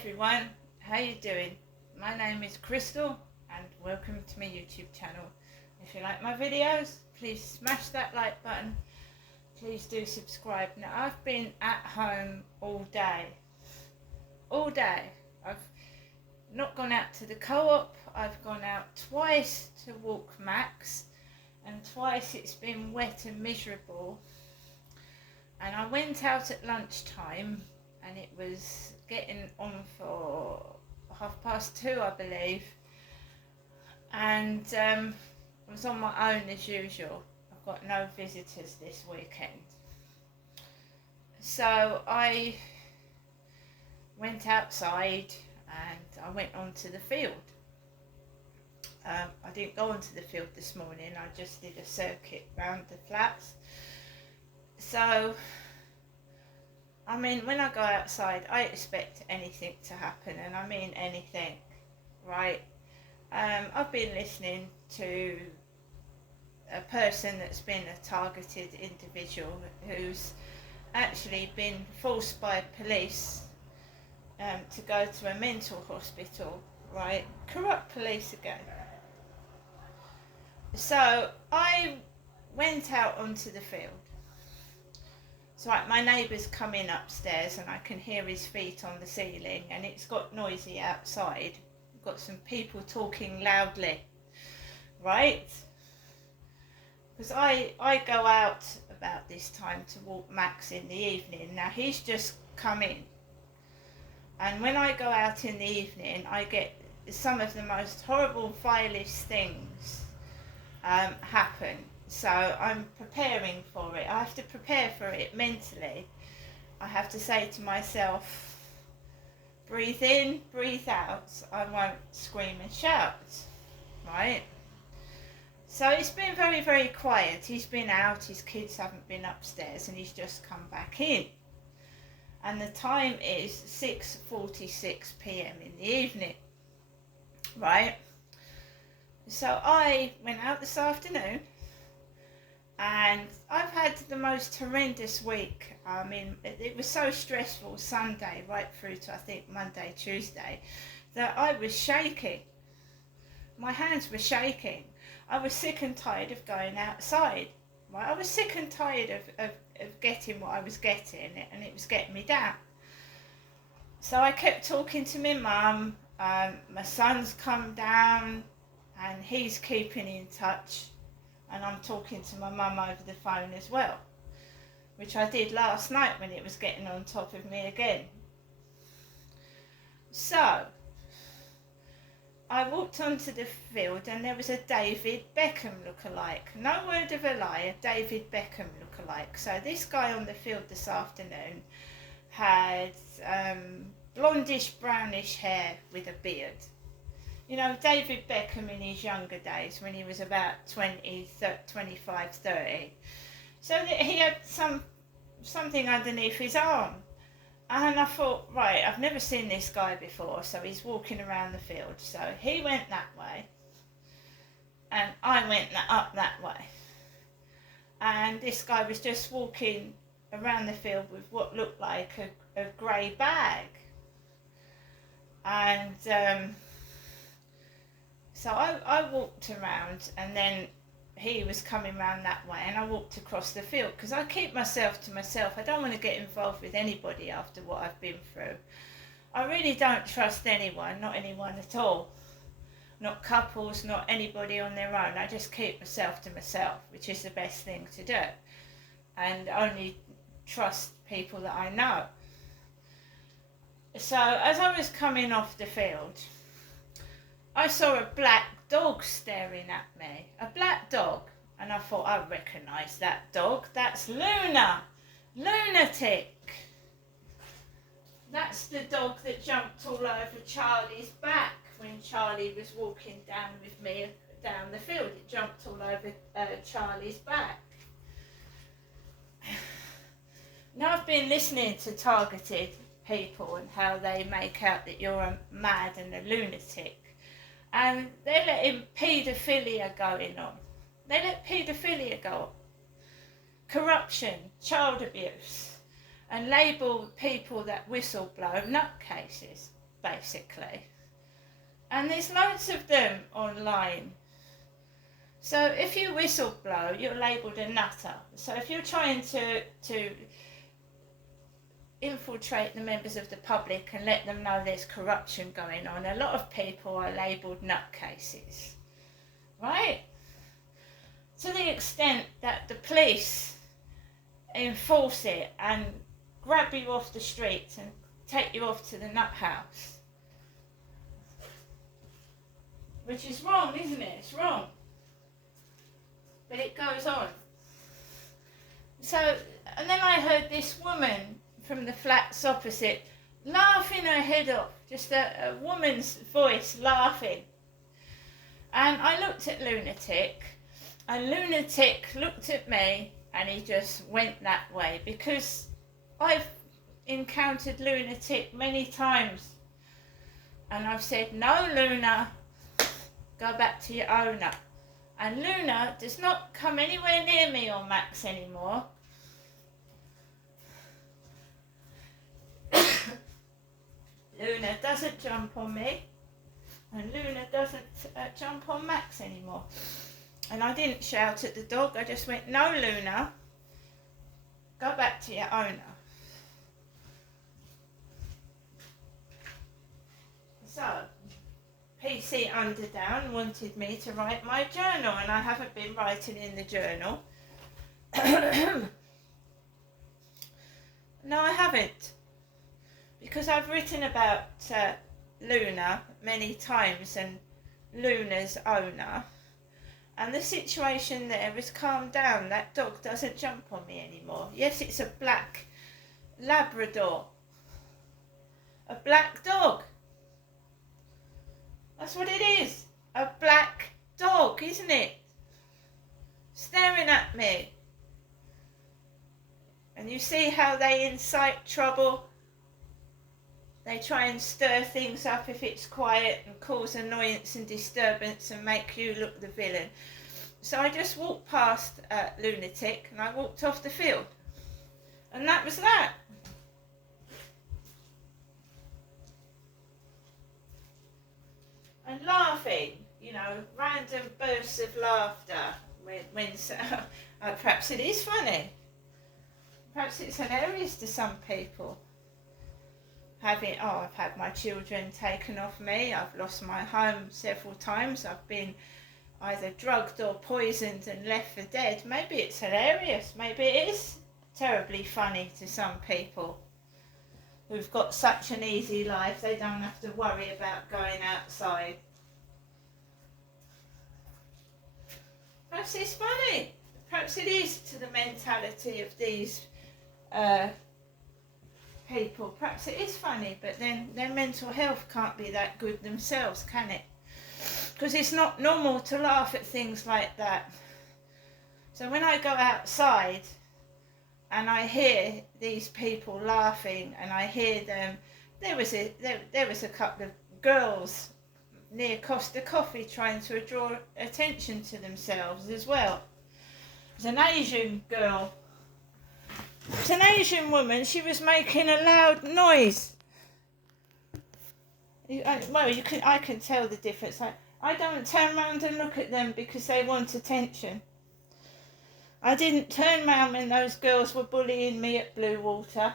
everyone, how you doing? My name is Crystal and welcome to my YouTube channel. If you like my videos, please smash that like button. Please do subscribe. Now I've been at home all day. I've not gone out to the co-op. I've gone out twice to walk Max and twice it's been wet and miserable. And I went out at lunchtime and it was getting on for 2:30, I believe, and I was on my own as usual. I've got no visitors this weekend, so I went outside and I went onto the field. I didn't go onto the field this morning, I just did a circuit round the flats. So I mean, when I go outside, I expect anything to happen, and I mean anything, right? I've been listening to a person that's been a targeted individual who's actually been forced by police to go to a mental hospital, right? Corrupt police again. So I went out onto the field. So my neighbour's coming upstairs and I can hear his feet on the ceiling and it's got noisy outside. We've got some people talking loudly, right? Because I go out about this time to walk Max in the evening. Now he's just come in. And when I go out in the evening, I get some of the most horrible, vilest things happen. So I'm preparing for it. I have to prepare for it mentally. I have to say to myself, breathe in, breathe out. I won't scream and shout, right? So it's been very, very quiet. He's been out, his kids haven't been upstairs, and he's just come back in. And the time is 6:46 p.m. in the evening, right? So I went out this afternoon. And I've had the most horrendous week. I mean, it was so stressful Sunday right through to I think Monday, Tuesday, that I was shaking. My hands were shaking. I was sick and tired of going outside. Right? I was sick and tired of getting what I was getting, and it was getting me down. So I kept talking to my mum. My son's come down and he's keeping in touch. And I'm talking to my mum over the phone as well, which I did last night when it was getting on top of me again. So I walked onto the field and there was a David Beckham lookalike. No word of a lie, a David Beckham lookalike. So this guy on the field this afternoon had blondish brownish hair with a beard. You know, David Beckham in his younger days, when he was about 20, 25, 30. So that he had something underneath his arm. And I thought, right, I've never seen this guy before, so he's walking around the field. So he went that way, and I went up that way. And this guy was just walking around the field with what looked like a grey bag. And so I walked around and then he was coming round that way and I walked across the field because I keep myself to myself. I don't want to get involved with anybody after what I've been through. I really don't trust anyone, not anyone at all. Not couples, not anybody on their own. I just keep myself to myself, which is the best thing to do. And only trust people that I know. So as I was coming off the field, I saw a black dog staring at me, a black dog, and I thought, I recognise that dog, that's Luna, Lunatic. That's the dog that jumped all over Charlie's back when Charlie was walking down with me down the field. It jumped all over Charlie's back. Now I've been listening to targeted people and how they make out that you're a mad and a lunatic. And they're letting paedophilia going on. They let paedophilia go on. Corruption, child abuse, and label people that whistleblow nutcases. basically. And there's loads of them online. So if you whistle blow, you're labelled a nutter. So if you're trying to infiltrate the members of the public and let them know there's corruption going on, a lot of people are labelled nutcases, right? To the extent that the police enforce it and grab you off the streets and take you off to the nut house. Which is wrong, isn't it? It's wrong. But it goes on. So, and then I heard this woman from the flats opposite laughing her head off, just a woman's voice laughing. And I looked at Lunatic, and Lunatic looked at me, and he just went that way, because I've encountered Lunatic many times, and I've said, no, Luna, go back to your owner. And Luna does not come anywhere near me or Max anymore. Luna doesn't jump on me, and Luna doesn't jump on Max anymore. And I didn't shout at the dog, I just went, no, Luna, go back to your owner. So, PC Underdown wanted me to write my journal, and I haven't been writing in the journal. No, I haven't. Because I've written about Luna many times, and Luna's owner. And the situation there has calmed down. That dog doesn't jump on me anymore. Yes, it's a black Labrador. A black dog. That's what it is. A black dog, isn't it? Staring at me. And you see how they incite trouble? They try and stir things up if it's quiet and cause annoyance and disturbance and make you look the villain. So I just walked past Lunatic and I walked off the field. And that was that. And laughing, you know, random bursts of laughter when perhaps it is funny. Perhaps it's hilarious to some people. I've had my children taken off me, I've lost my home several times, I've been either drugged or poisoned and left for dead. Maybe it's hilarious, maybe it is terribly funny to some people who've got such an easy life they don't have to worry about going outside. Perhaps it's funny, perhaps it is to the mentality of these people. Perhaps it is funny, but then their mental health can't be that good themselves, can it? Because it's not normal to laugh at things like that. So when I go outside and I hear these people laughing and I hear them, there was a couple of girls near Costa Coffee trying to draw attention to themselves as well. There's an Asian girl. It's an Asian woman, she was making a loud noise. I can tell the difference. I don't turn round and look at them because they want attention. I didn't turn round when those girls were bullying me at Blue Water.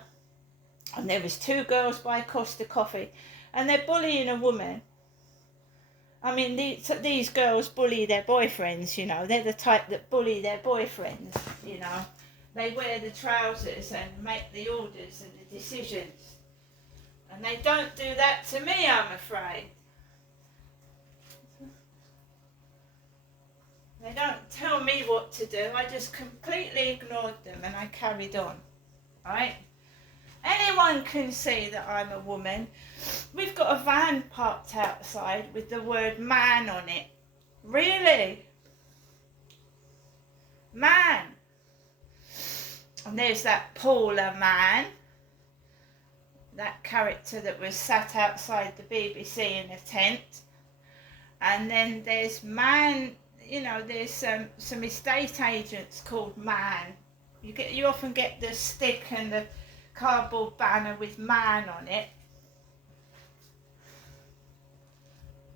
And there was 2 girls by Costa Coffee. And they're bullying a woman. I mean, these girls bully their boyfriends, you know. They're the type that bully their boyfriends, you know. They wear the trousers and make the orders and the decisions. And they don't do that to me, I'm afraid. They don't tell me what to do. I just completely ignored them and I carried on. Right? Anyone can see that I'm a woman. We've got a van parked outside with the word man on it. Really? Man. And there's that Paula man, that character that was sat outside the BBC in a tent. And then there's man, you know, there's some estate agents called Man. You often get the stick and the cardboard banner with Man on it.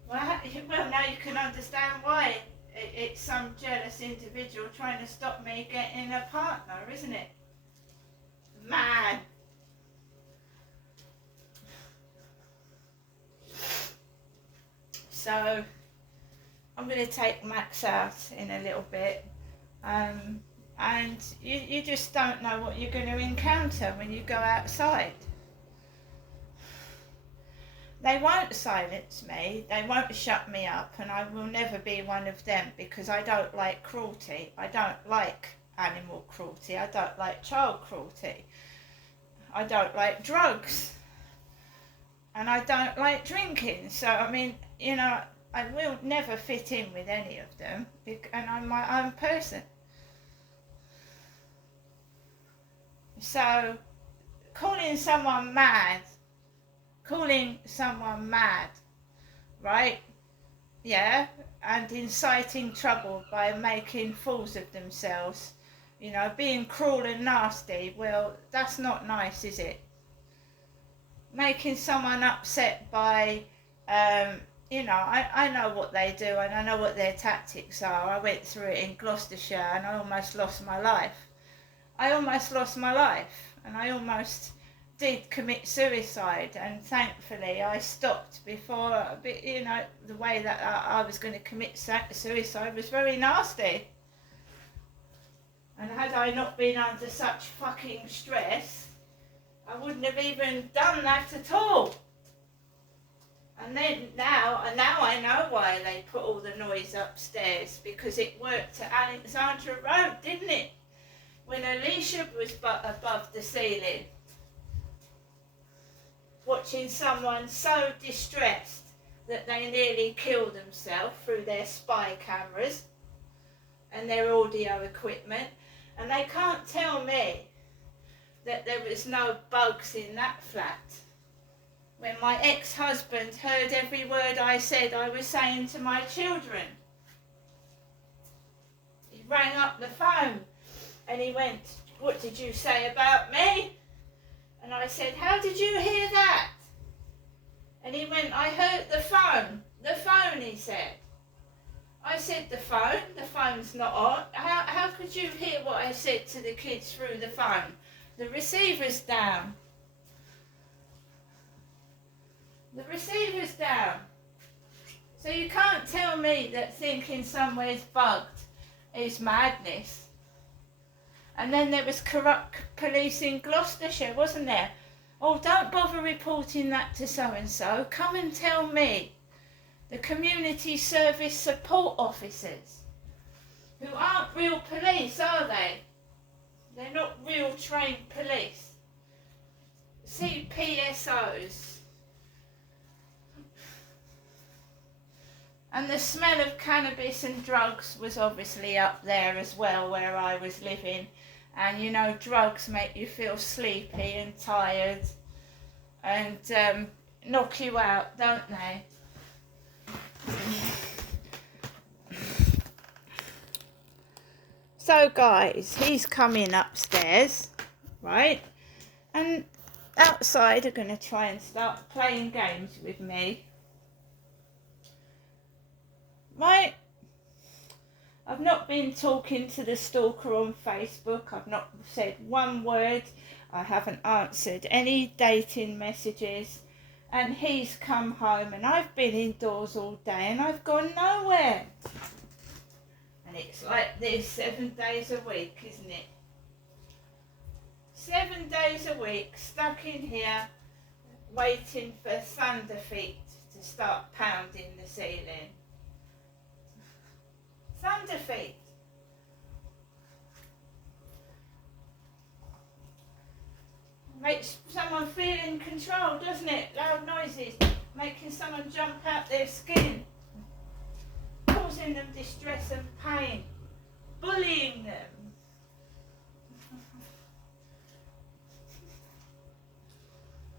Well, now you can understand why it's some jealous individual trying to stop me getting a partner, isn't it? Man. So I'm going to take Max out in a little bit, and you just don't know what you're going to encounter when you go outside. They won't silence me, they won't shut me up, and I will never be one of them, because I don't like cruelty. I don't like animal cruelty. I don't like child cruelty. I don't like drugs. And I don't like drinking. So, I mean, you know, I will never fit in with any of them, and I'm my own person. So, calling someone mad, right? Yeah, and inciting trouble by making fools of themselves, you know, being cruel and nasty, well, that's not nice, is it? Making someone upset by, you know, I know what they do and I know what their tactics are. I went through it in Gloucestershire and I almost lost my life. And I almost did commit suicide, and thankfully I stopped before, you know, the way that I was going to commit suicide was very nasty. And had I not been under such fucking stress, I wouldn't have even done that at all. And then now I know why they put all the noise upstairs, because it worked at Alexandra Road, didn't it? When Alicia was above the ceiling, watching someone so distressed that they nearly killed themselves through their spy cameras and their audio equipment. And they can't tell me that there was no bugs in that flat. When my ex-husband heard every word I said I was saying to my children. He rang up the phone and he went, "What did you say about me?" And I said, "How did you hear that?" And he went, "I heard the phone." "The phone," he said. I said, "The phone? The phone's not on. How could you hear what I said to the kids through the phone? The receiver's down." The receiver's down. So you can't tell me that thinking somewhere's bugged is madness. And then there was corrupt police in Gloucestershire, wasn't there? "Oh, don't bother reporting that to so-and-so. Come and tell me." The community service support officers, who aren't real police, are they? They're not real trained police. CPSOs. And the smell of cannabis and drugs was obviously up there as well, where I was living. And you know, drugs make you feel sleepy and tired and knock you out, don't they? So guys, he's coming upstairs, right? And outside are going to try and start playing games with me. Right? I've not been talking to the stalker on Facebook. I've not said one word. I haven't answered any dating messages. And he's come home and I've been indoors all day and I've gone nowhere. And it's like this 7 days a week, isn't it? 7 days a week stuck in here waiting for thunder feet to start pounding the ceiling. Thunder feet. Makes someone feel in control, doesn't it? Loud noises, making someone jump out their skin, causing them distress and pain, bullying them.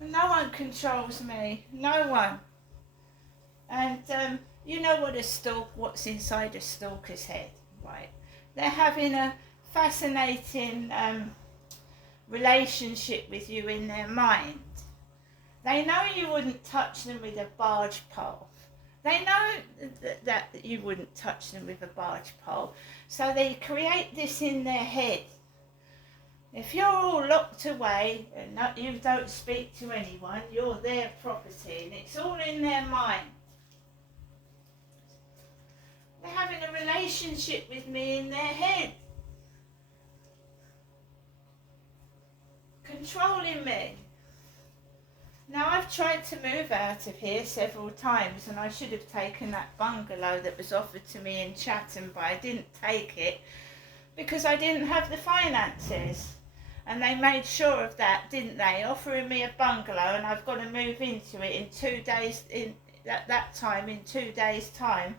No one controls me, no one. And you know what's inside a stalker's head, right? They're having a fascinating relationship with you in their mind. They know you wouldn't touch them with a barge pole, They know that you wouldn't touch them with a barge pole, so they create this in their head. If you're all locked away and you don't speak to anyone, you're their property, and it's all in their mind. They're having a relationship with me in their head, controlling me. Now, I've tried to move out of here several times, and I should have taken that bungalow that was offered to me in Chatham, but I didn't take it because I didn't have the finances. And they made sure of that, didn't they? Offering me a bungalow, and I've got to move into it in 2 days, in in 2 days' time.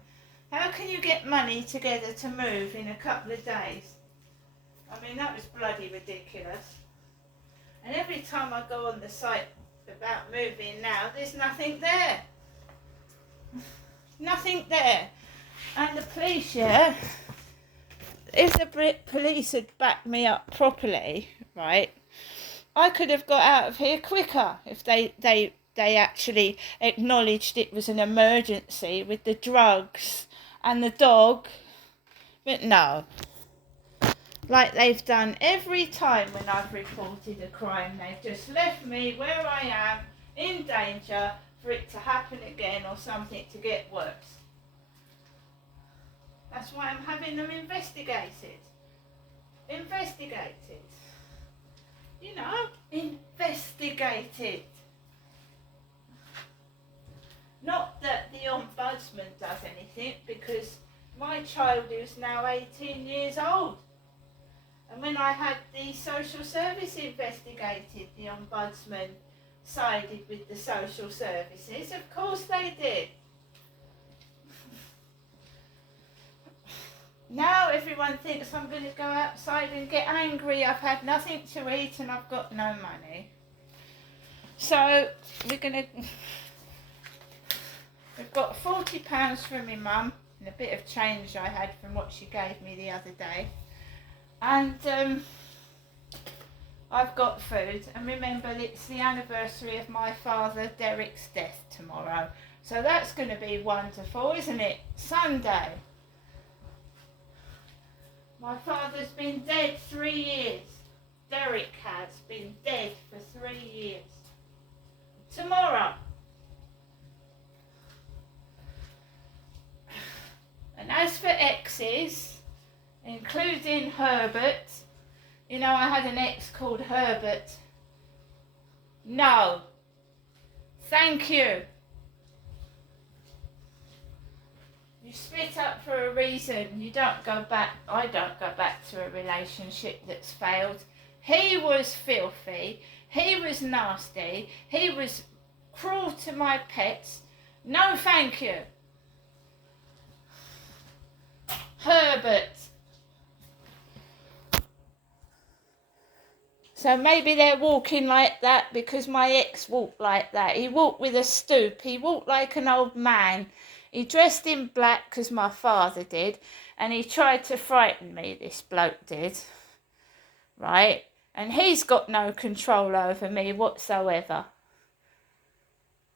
How can you get money together to move in a couple of days? I mean, that was bloody ridiculous. And every time I go on the site about moving now, there's nothing there. Nothing there. And the police, yeah, if the police had backed me up properly, right, I could have got out of here quicker if they actually acknowledged it was an emergency with the drugs and the dog. But no, like they've done every time when I've reported a crime, they've just left me where I am in danger for it to happen again or something to get worse. That's why I'm having them investigated. Investigated. You know, investigated. Not that the Ombudsman does anything, because my child is now 18 years old. And when I had the social service investigated, the Ombudsman sided with the social services. Of course they did. Now everyone thinks I'm going to go outside and get angry. I've had nothing to eat and I've got no money. So we've got £40 from my mum and a bit of change I had from what she gave me the other day. And I've got food. And remember, it's the anniversary of my father Derek's death tomorrow. So that's going to be wonderful, isn't it? Sunday. My father's been dead 3 years. Derek has been dead for 3 years. Tomorrow. And as for exes, including Herbert, you know, I had an ex called Herbert. No. Thank you. You split up for a reason. You don't go back. I don't go back to a relationship that's failed. He was filthy. He was nasty. He was cruel to my pets. No, thank you. Herbert. So maybe they're walking like that because my ex walked like that. He walked with a stoop. He walked like an old man. He dressed in black because my father did, and he tried to frighten me, this bloke did, right? And he's got no control over me whatsoever.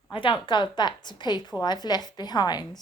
I don't go back to people I've left behind.